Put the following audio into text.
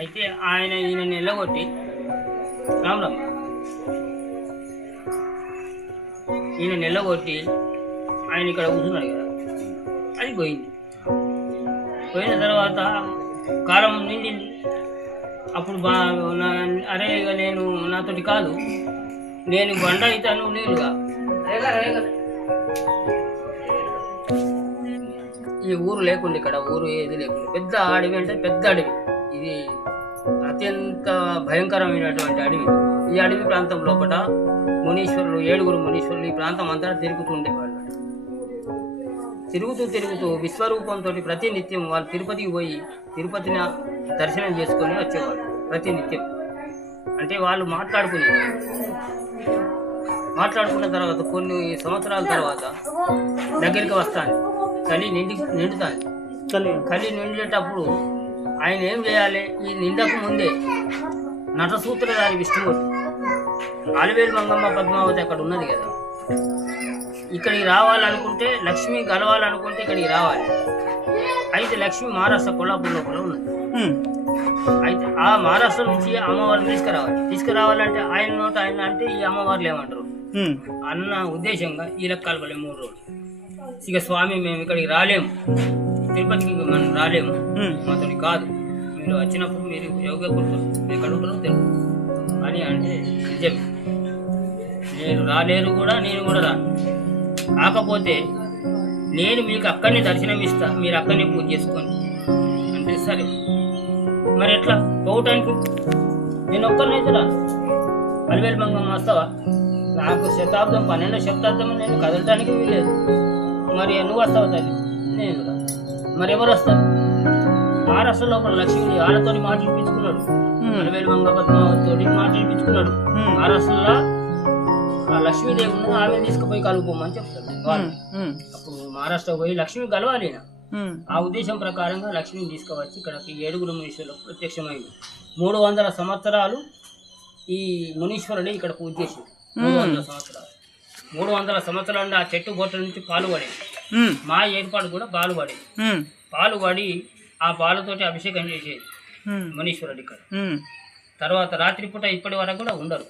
అయితే ఈయన నిలగొట్టి రామరామ్ ఈయన నిలగొట్టి ఆయన ఇక్కడ కూర్చున్నాడు కదా, అది పోయింది. పోయిన తర్వాత కాలం నిండింది. అప్పుడు అరే ఇక నేను నాతోటి కాదు, నేను బండ అవుతాను నీళ్ళుగా. ఈ ఊరు లేకుండా, ఇక్కడ ఊరు ఏది లేకుండా పెద్ద అడవి, అంటే పెద్ద అడవి. ఇది అత్యంత భయంకరమైనటువంటి అడవి. ఈ అడవి ప్రాంతం లోపల మునీశ్వరులు, 7 మునీశ్వరులు ఈ ప్రాంతం అంతా తిరుగుతుండేవాళ్ళు. తిరుగుతూ విశ్వరూపంతో ప్రతినిత్యం వాళ్ళు తిరుపతికి పోయి తిరుపతిని దర్శనం చేసుకొని వచ్చేవాళ్ళు ప్రతినిత్యం. అంటే వాళ్ళు మాట్లాడుకున్న తర్వాత కొన్ని సంవత్సరాల తర్వాత దగ్గరికి వస్తాను, చలి నిండుతాను. చలి నిండేటప్పుడు ఆయన ఏం చేయాలి, ఈ నిండకు ముందే నటసూత్రధారి విష్ణుమూర్తి, అలివేలు మంగమ్మ పద్మావతి అక్కడ ఉన్నది కదా, ఇక్కడికి రావాలనుకుంటే, లక్ష్మి కలవాలనుకుంటే ఇక్కడికి రావాలి. అయితే లక్ష్మి మహారాష్ట్ర కొల్లాపూర్ లోపల ఉన్నది. అయితే ఆ మహారాష్ట్ర నుంచి అమ్మవారిని తీసుకురావాలంటే ఆయన నోట ఆయన అంటే ఈ అమ్మవార్లు ఏమంటారు అన్న ఉద్దేశంగా వీళ్ళకి కలపలే 3 రోజులు. ఇక స్వామి మేము ఇక్కడికి రాలేము, తిరుపతికి మనం రాలేము, మాతోటి కాదు, మీరు వచ్చినప్పుడు మీరు యోగా కొడుతారు, ఎక్కడ ఉంటారో తెలుసు అని అంటే నిజమే, నేను రాలేరు కూడా, నేను కూడా రాను. కాకపోతే నేను మీకు అక్కడనే దర్శనం ఇస్తా, మీరు అక్కడనే పూజ చేసుకోండి అంటే సరే. మరి ఎట్లా పోవటానికి నేను ఒక్కరినైతే రాను. అలివేలు మంగమ్మ వస్తావా, నాకు 12వ శతాబ్దం నేను కదలటానికి వీలేదు, మరి నువ్వు వస్తావు తల్లి, నేను రా. మరి ఎవరు వస్తారు? మహారాష్ట్ర లోపల లక్ష్మిని వాళ్ళతో మాట్లాడిపించుకున్నాడు, అలివేలు మంగ పద్మావతితోటి మాట్లాడిపించుకున్నాడు. మహారాష్ట్రలో ఆ లక్ష్మీదేవి ఉన్నది, ఆమెను తీసుకుపోయి కలుపుకోమని చెప్తారు వాళ్ళు. అప్పుడు మహారాష్ట్ర పోయి లక్ష్మి కలవాలి. ఆ ఉద్దేశం ప్రకారంగా లక్ష్మిని తీసుకువచ్చి ఇక్కడికి 7 మునీశ్వరులకు ప్రత్యక్షమైంది. 300 సంవత్సరాలు ఈ మునీశ్వరుడు ఇక్కడ పూజ చేసి 300 సంవత్సరాలు. 300 సంవత్సరాలు ఆ చెట్టు బొట్ట నుంచి పాలు పడేది. మా ఏర్పాటు కూడా పాలు పడి ఆ పాలతోటి అభిషేకం చేసేది మునీశ్వరుడు ఇక్కడ. తర్వాత రాత్రిపూట ఇప్పటి వరకు కూడా ఉండరు.